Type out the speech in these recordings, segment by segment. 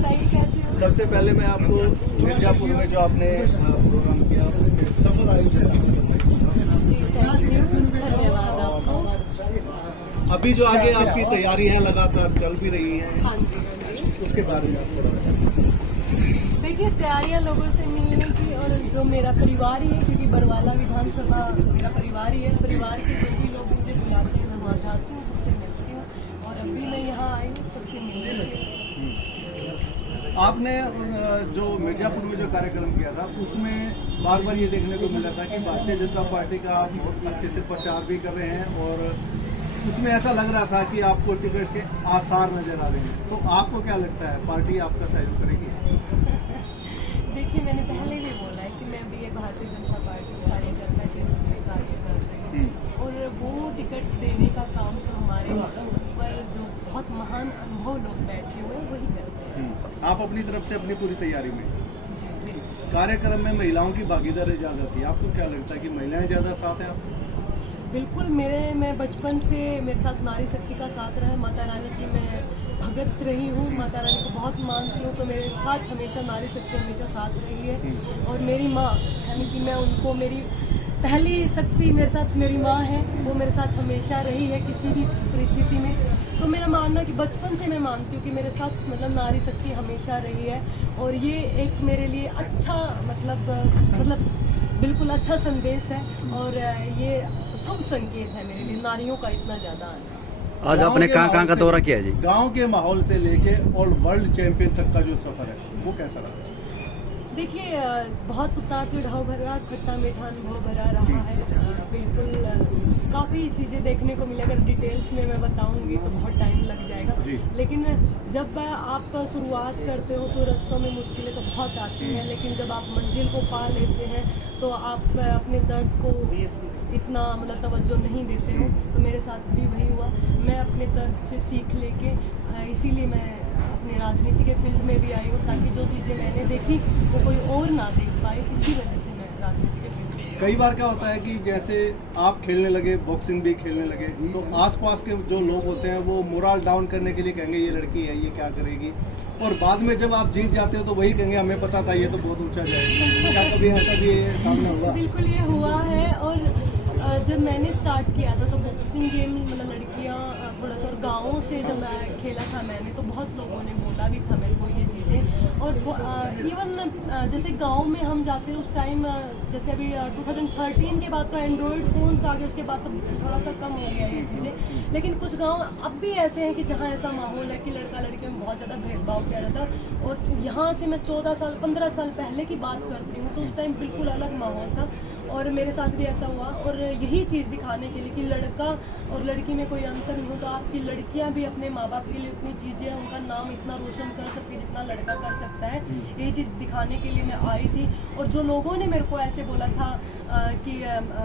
बताइए कैसे हो? सबसे पहले मैं आपको मिर्जापुर में जो आपने प्रोग्राम किया उसके सफल आयोजन जी थैंक यू, धन्यवाद आपको। अभी जो आगे आपकी तैयारी है लगातार चल भी रही है, हाँ जी हाँ जी। उसके बारे में आप थोड़ा बताइए। देखिए तैयारियां लोगों से मिलने की, और जो मेरा परिवार ही है, क्योंकि बरवाला विधानसभा मेरा परिवार ही है, परिवार के जो भी लोग मुझे बुलाते हैं मैं वहाँ जाती हूँ, सबसे मिलती हूँ, और अभी मैं यहाँ आई हूँ सबसे मिलने के लिए। आपने जो मिर्जापुर में जो कार्यक्रम किया था उसमें बार बार ये देखने को मिला था कि भारतीय जनता पार्टी का आप बहुत अच्छे से प्रचार भी कर रहे हैं, और उसमें ऐसा लग रहा था कि आपको टिकट के आसार नजर आ रहे हैं, तो आपको क्या लगता है पार्टी आपका सहयोग करेगी? देखिए मैंने पहले भी बोला है कि मैं भी एक भारतीय जनता पार्टी कार्यकर्ता के रूप में कार्य कर रही हूँ, और वो टिकट देने का काम तो हमारे ऊपर जो बहुत महान अनुभव लोग बैठे हुए हैं वही करते हैं। आप अपनी तरफ से अपनी पूरी तैयारी में कार्यक्रम में महिलाओं की भागीदारी ज्यादा थी, आपको क्या लगता है कि महिलाएं ज्यादा साथ हैं आप? बिल्कुल, मैं बचपन से मेरे साथ नारी शक्ति का साथ रहा है, माता रानी की मैं भगत रही हूँ, माता रानी को बहुत मानती हूँ, तो मेरे साथ हमेशा नारी शक्ति हमेशा साथ रही है। और मेरी माँ, यानी कि मैं उनको, मेरी पहली शक्ति मेरे साथ मेरी माँ है, वो मेरे साथ हमेशा रही है किसी भी परिस्थिति में। तो मेरा मानना कि बचपन से मैं मानती हूँ कि मेरे साथ मतलब नारी शक्ति हमेशा रही है, और ये एक मेरे लिए अच्छा मतलब बिल्कुल अच्छा संदेश है, और ये शुभ संकेत है मेरे लिए नारियों का इतना ज़्यादा आना। आज आपने कहाँ का दौरा किया जी? गांव के माहौल से लेके और वर्ल्ड चैंपियन तक का जो सफर है वो कैसा रहा? देखिए बहुत उतार चढ़ाव भरा, खट्टा मीठा अनुभव भरा रहा है। बिल्कुल काफ़ी चीज़ें देखने को मिले, अगर डिटेल्स में मैं बताऊंगी तो बहुत टाइम लग जाएगा, लेकिन जब आप शुरुआत करते हो तो रास्तों में मुश्किलें तो बहुत आती हैं, लेकिन जब आप मंजिल को पा लेते हैं तो आप अपने दर्द को इतना मतलब तवज्जो नहीं देते हो। तो मेरे साथ भी वही हुआ, मैं अपने दर्द से सीख लेके इसीलिए मैं अपने राजनीति के फील्ड में भी आई हूँ, ताकि जो चीज़ें मैंने देखी वो कोई और ना देख पाए, इसी वजह से मैं राजनीति के फील्ड में। कई बार क्या होता है कि जैसे आप खेलने लगे, बॉक्सिंग भी खेलने लगे, तो आसपास के जो लोग होते हैं वो मोरल डाउन करने के लिए कहेंगे ये लड़की है, ये क्या करेगी, और बाद में जब आप जीत जाते हो तो वही कहेंगे हमें पता था ये तो बहुत ऊंचा जाएगा। क्या कभी ऐसा भी सामने हुआ? बिल्कुल ये हुआ है, और जब मैंने स्टार्ट किया था तो बॉक्सिंग गेम मतलब लड़कियां थोड़ा सा, और गाँवों से जब मैं खेला था मैंने, तो बहुत लोगों ने बोला भी था मेरे को ये चीज़ें। और इवन जैसे गांव में हम जाते हैं उस टाइम, जैसे अभी 2013 के बाद तो एंड्रॉयड फ़ोन्स आ गए, उसके बाद तो थोड़ा सा कम हो गया ये चीज़ें, लेकिन कुछ गाँव अब भी ऐसे हैं कि जहाँ ऐसा माहौल है कि लड़का लड़के में बहुत ज़्यादा भेदभाव किया जाता है। और यहाँ से मैं 15 साल पहले की बात करती हूँ, तो उस टाइम बिल्कुल अलग माहौल था, और मेरे साथ भी ऐसा हुआ। और यही चीज़ दिखाने के लिए कि लड़का और लड़की में कोई अंतर नहीं होता, आपकी लड़कियां भी अपने माँ बाप के लिए उतनी चीज़ें, उनका नाम इतना रोशन कर सकती है जितना लड़का कर सकता है। यही चीज़ दिखाने के लिए मैं आई थी। और जो लोगों ने मेरे को ऐसे बोला था कि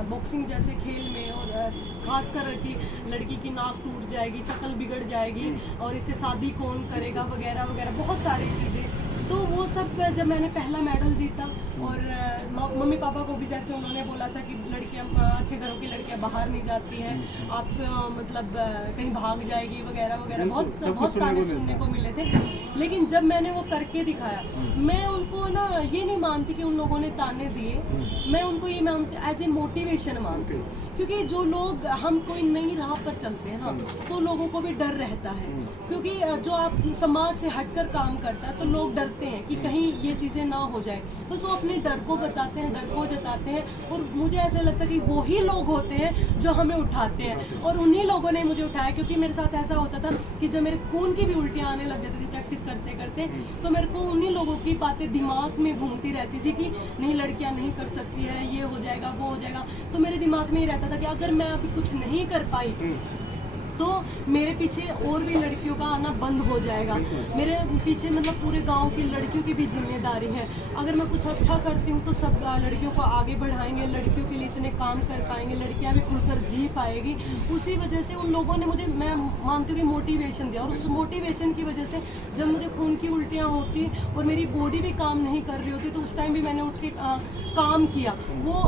बॉक्सिंग जैसे खेल में, और खासकर कि लड़की की नाक टूट जाएगी, शक्ल बिगड़ जाएगी, और इससे शादी कौन करेगा वगैरह वगैरह, बहुत सारी चीज़ें, तो वो सब जब मैंने पहला मेडल जीता, और मम्मी पापा को भी जैसे उन्होंने बोला था कि लड़कियां, अच्छे घरों की लड़कियां बाहर नहीं जाती हैं, आप मतलब कहीं भाग जाएगी वगैरह वगैरह, बहुत ताने सुनने को मिले थे। लेकिन जब मैंने वो करके दिखाया, मैं उनको ना ये नहीं मानती कि उन लोगों ने ताने दिए, मैं उनको ये मानती एज ए मोटिवेशन मानती हूँ, क्योंकि जो लोग, हम कोई नई राह पर चलते हैं ना, तो लोगों को भी डर रहता है, क्योंकि जो आप समाज से हटकर काम करता है तो लोग डरते हैं कि कहीं ये चीज़ें ना हो जाए, बस वो अपने डर को बताते हैं, डर को जताते हैं। और मुझे ऐसा लगता है कि वही लोग होते हैं जो हमें उठाते हैं, और उन्हीं लोगों ने मुझे उठाया, क्योंकि मेरे साथ ऐसा होता था कि जब मेरे खून की भी उल्टियाँ आने लग जाती थी प्रैक्टिस करते करते, तो मेरे को उन्हीं लोगों की बातें दिमाग में घूमती रहती थी कि नहीं लड़कियाँ नहीं कर सकती है, ये हो जाएगा वो हो जाएगा। तो मेरे दिमाग में ही रहता था कि अगर मैं अभी कुछ नहीं कर पाई तो मेरे पीछे और भी लड़कियों का आना बंद हो जाएगा। मेरे पीछे मतलब पूरे गांव की लड़कियों की भी जिम्मेदारी है। अगर मैं कुछ अच्छा करती हूँ तो सब लड़कियों को आगे बढ़ाएंगे, लड़कियों के लिए इतने काम कर पाएंगे, लड़कियाँ भी खुलकर जी पाएगी। उसी वजह से उन लोगों ने मुझे, मैं मानती हूँ कि मोटिवेशन दिया, और उस मोटिवेशन की वजह से जब मुझे खून की उल्टियाँ होती और मेरी बॉडी भी काम नहीं कर रही होती, तो उस टाइम भी मैंने उठ के काम किया। वो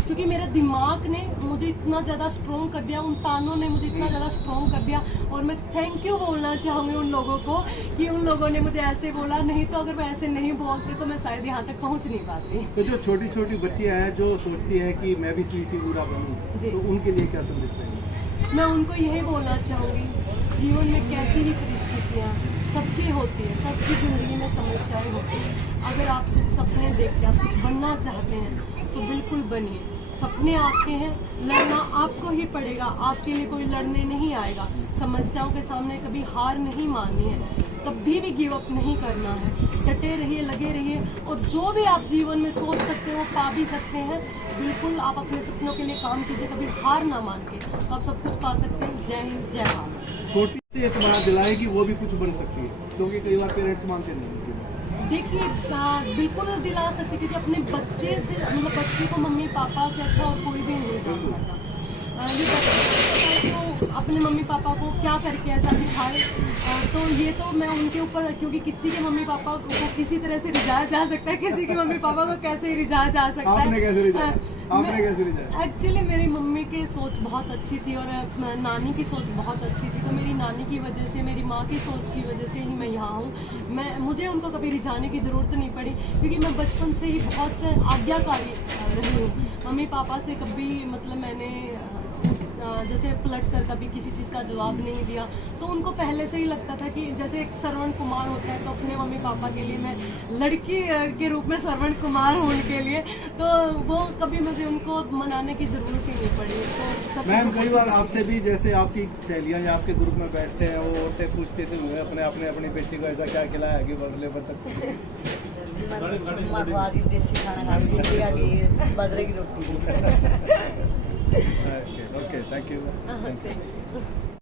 क्योंकि मेरे दिमाग ने मुझे इतना ज़्यादा स्ट्रॉन्ग कर दिया, उन तानों ने मुझे इतना ज़्यादा स्ट्रॉन्ग कर दिया। और मैं थैंक यू बोलना चाहूँगी उन लोगों को कि उन लोगों ने मुझे ऐसे बोला, नहीं तो अगर मैं ऐसे नहीं बोलती तो मैं शायद यहाँ तक पहुँच नहीं पाती। तो जो छोटी छोटी बच्चियाँ हैं जो सोचती हैं कि मैं भी सीटी पूरा बनूँ, जी। तो उनके लिए क्या संदेश देंगे? मैं उनको यही बोलना चाहूँगी, जीवन में कैसी भी परिस्थितियाँ सबकी होती है, सबकी ज़िंदगी में समस्याएं होती हैं। अगर आप कुछ सपने देख के आप कुछ बनना चाहते हैं तो बिल्कुल बनिए। सपने आपके हैं, लड़ना आपको ही पड़ेगा, आपके लिए कोई लड़ने नहीं आएगा। समस्याओं के सामने कभी हार नहीं माननी है, कभी भी गिव अप नहीं करना है। डटे रहिए, लगे रहिए, और जो भी आप जीवन में सोच सकते हो पा भी सकते हैं। बिल्कुल आप अपने सपनों के लिए काम कीजिए, कभी हार ना मान के, तो आप सब कुछ पा सकते हैं। जय हिंद, जय भारत। छोटी सी इत्मीनान दिलाए कि वो भी कुछ बन सकती है, क्योंकि कई बार पेरेंट्स मानते नहीं हैं। देखिए बिल्कुल दिला सकते, क्योंकि अपने बच्चे से मतलब बच्चे को मम्मी पापा से अच्छा और कोई भी नहीं जान पाता। ये बच्चे तो अपने मम्मी पापा को क्या करके ऐसा दिखाए, तो ये तो मैं उनके ऊपर, क्योंकि किसी के मम्मी पापा को किसी तरह से रिझाया जा सकता है, किसी के मम्मी पापा को कैसे रिझाया जा सकता है। आपने कैसे रिझाया? आपने कैसे रिझाया? एक्चुअली मेरी मम्मी की सोच बहुत अच्छी थी और नानी की सोच बहुत अच्छी थी, तो मेरी नानी की वजह से, मेरी माँ की सोच की वजह से ही मैं यहाँ हूँ। मुझे उनको कभी रिझाने की ज़रूरत नहीं पड़ी, क्योंकि मैं बचपन से ही बहुत आज्ञाकारी रही हूँ। मम्मी पापा से कभी मतलब मैंने जैसे पलट कर कभी किसी चीज़ का जवाब नहीं दिया, तो उनको पहले से ही लगता था कि जैसे एक श्रवण कुमार होता है, तो अपने मम्मी पापा के लिए मैं लड़की के रूप में श्रवण कुमार हूँ उनके लिए, तो वो कभी मुझे उनको मनाने की ज़रूरत ही नहीं पड़ी। तो मैम, कई बार आपसे भी जैसे आपकी सहेलियाँ या आपके ग्रुप में बैठते हैं, वो औरतें पूछते थे हुए अपनी बेटी को ऐसा क्या खिलाया कि बगले बतख देसी खाना खा बाजरे की रोटी। Okay, thank you. Thank you.